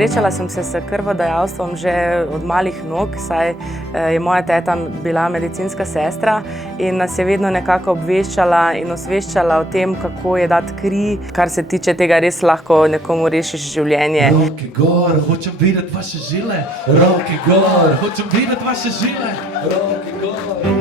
Srečala sem se s krvodajalstvom že od malih nog, saj je moja teta bila medicinska sestra in nas je vedno nekako obveščala in osveščala o tem, kako je dati kri. Kar se tiče tega, res lahko nekomu rešiš življenje. Roke gor, hočem videti vaše žile. Roke gor, hočem videti vaše žile. Roke gor.